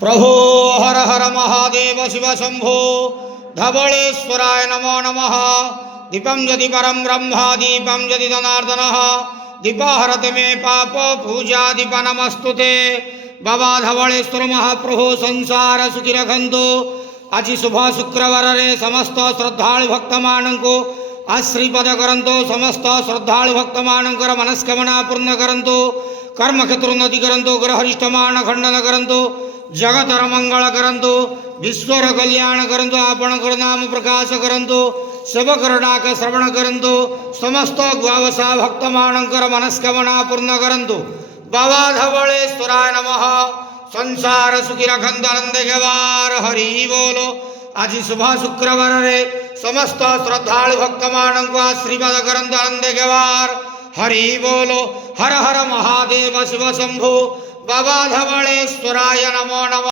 प्रभो हर हर महादेव शिव शंभो धवलेश्वराय नमो नमः। दीपं यदि परं ब्रह्म दीपं यदि जनार्दनः दीपहरत मे पाप पूजा दीप नमस्तुते। बाबा धवलेश्वर महाप्रभु संसार सुखी रखंतु। आज शुभ शुक्रवार रे समस्त श्रद्धालु भक्त मानंको आश्रीपद करंतु। समस्त श्रद्धालु भक्त मानंकर मनस्कामना पूर्ण करंतु। कर्म क्षेत्रोन्नति करंतु। ग्रहरिष्ठ मान खंडन करंतु। जगतर मंगल करंतु। विश्वर कल्याण करंतु। आपणकर नाम प्रकाश करंतु। सेवकर डाक श्रवण करंतु। समस्त द्वावसा भक्त मानंकर मनस्कामना पूर्ण करंतु। बाबा धवलेश्वराय नमः। संसार सुखी रखंतु आनंद गेवार हरि बोलो। आज शुभ शुक्रवार रे समस्त श्रद्धालु भक्त मानंको आशीर्वाद करंतु आनंद गेवार हरि बोलो। हर हर महादेव शिव शंभु। बाबा धवलेश्वराय नमो नमः।